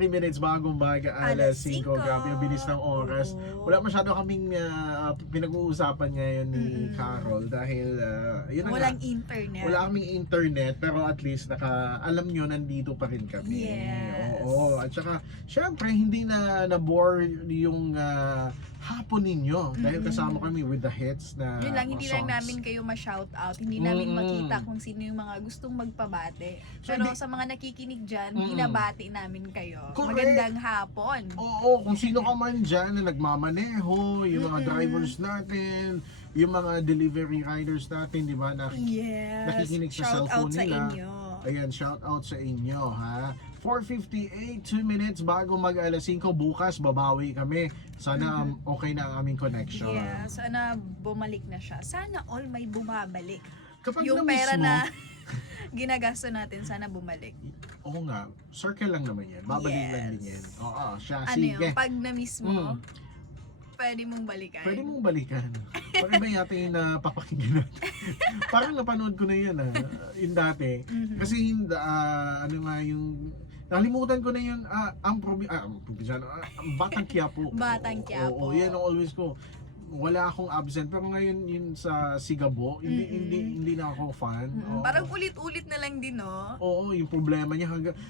3 minutes bagong baga, alas 5. 5. Grabe yung bilis ng oras. Oo. Wala masyado kaming pinag-uusapan ngayon ni Carol dahil yun na Walang nga. internet. Wala kaming internet pero at least alam nyo nandito pa rin kami. Yes. Oo. At saka syempre hindi na-bore yung hapon ninyo dahil kasama kami with the hits na Yun lang, hindi lang songs. namin kayo ma-shoutout. Hindi namin makita kung sino yung mga gustong magpabate. So, Pero hindi- sa mga nakikinig dyan, binabati namin kayo. Correct. Magandang hapon. Oo, kung sino ka man dyan na nagmamaneho, yung mga drivers natin, yung mga delivery riders natin, di ba? Yes. Nakikinig sa Shout cellphone out sa nila. inyo. Ayan, shout out sa inyo, ha? 4:58, 2 minutes bago mag alas 5, bukas babawi kami. Sana okay na ang aming connection. Yeah, sana bumalik na siya. Sana all may bumabalik. Kapag Yung na-miss pera mo, na ginagasto natin, sana bumalik. oo nga, circle lang naman yan. Babalik lang din yan. Oo, siya, Ano sige. yung pag na-miss mo, pwede mong balikan. Pwede mong balikan. Parang iba yata yung napapakinggan natin. Parang napanood ko na yun yung dati. Kasi ano nga yung nalimutan ko na yun ang Batang Quiapo. Batang Quiapo. Oo, yan ang always ko. Wala akong absent pero ngayon yun sa Sigabo, hindi na ako fan. Oo. Parang ulit-ulit na lang din, no? Oo, yung problema niya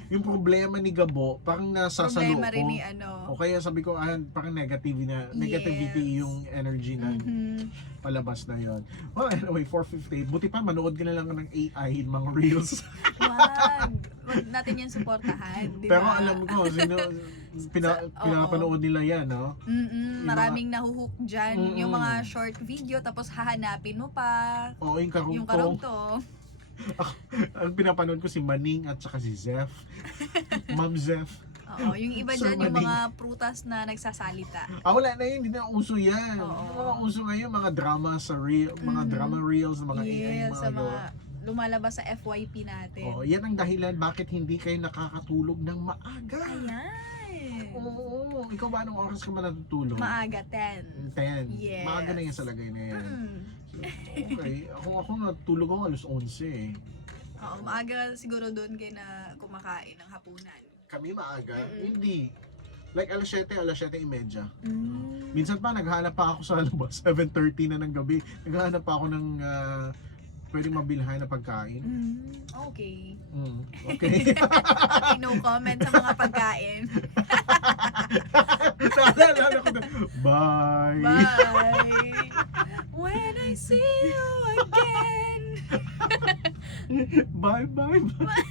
yung problema ni Gabo parang nasasalo Problema ko. rin ni ano. O kaya sabi ko parang negativity yung energy ng palabas na yon. Well, anyway, 4:58. Buti pa manood ka na lang ng AI mga reels. Wag natin yan suportahan, di ba? Pero alam ko pinapanood nila yan, no? Maraming nahuhook dyan. Yung mga short video, tapos hahanapin mo pa. Oo, yung Yung karugtong. karugtong. Ang pinapanood ko si Maning at saka si Zef. Ma'am Zef. Oo, yung iba Sir dyan, yung Maning. mga prutas na nagsasalita. Wala na yun, hindi na uso yan. Oo. Yung mga uso ngayon, mga drama sa mga drama reels, mga AI, Yes, mga sa mga lumalabas sa FYP natin. Oh, yan ang dahilan bakit hindi kayo nakakatulog ng maaga. Ayan. Oo, ikaw ba anong oras ka ba natutulog? Maaga 10. 10. Yes. Maaga na yan sa lagay na yan. Mm. Okay, ako natutulog ako alas 11 eh. Oo, maaga siguro doon kayo na kumakain ng hapunan. Kami maaga? Hindi. Like alas 7:30. Mm. Minsan pa naghahanap pa ako sa labas, 7:30 na ng gabi. Naghahanap pa ako ng pwedeng mabilhan na pagkain. Okay. Okay. Okay, no comment sa mga pagkain. Naalala ko na. Bye! Bye! When I see you again. Bye, bye, bye.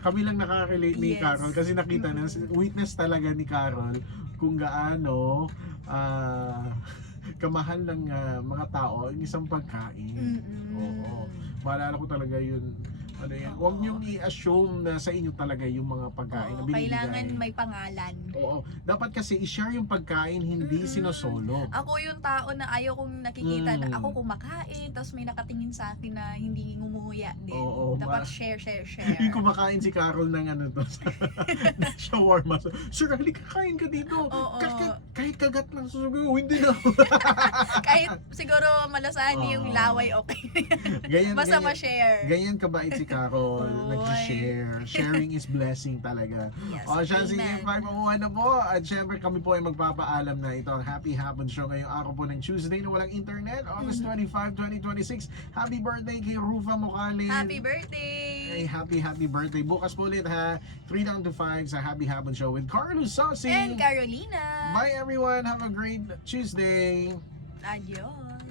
Kami lang nakaka-relate ni Yes. Carol kasi nakita na, witness talaga ni Carol kung gaano kamahal ng mga tao ang isang pagkain. Oo. Maalala ko talaga yun. Ano yan? Huwag niyong i-assume na sa inyo talaga yung mga pagkain na Oo, binibigay. kailangan may pangalan. Oo. Dapat kasi i-share yung pagkain, hindi sinosolo. Ako yung tao na ayaw kong nakikita na ako kumakain, tapos may nakatingin sa akin na hindi ngumuya din. Oo, Dapat share. Yung kumakain si Carol ng ano to, shawarma. Sir, halika kain ka dito. Oo. Kahit kagat lang susugo, hindi na. Kahit siguro malasahan niyo yung laway, okay. Ganyan, Basta ganyan, ma-share. ganyan kabait si Carol. Oy. Nag-share. Sharing is blessing talaga. Yes, O siya, sige, amen. 5:01 na po. At syempre kami po ay magpapaalam na ito ang Happy Hapon Show ngayong araw po ng Tuesday na walang internet. August 25, 2026. Happy birthday kay Rufa Mocalin. Happy birthday! Ay, happy birthday. Bukas po ulit ha. 3 down to 5 sa Happy Hapon Show with Carlos Saucy. And Carolina! Bye everyone. Have a great Tuesday. Adios!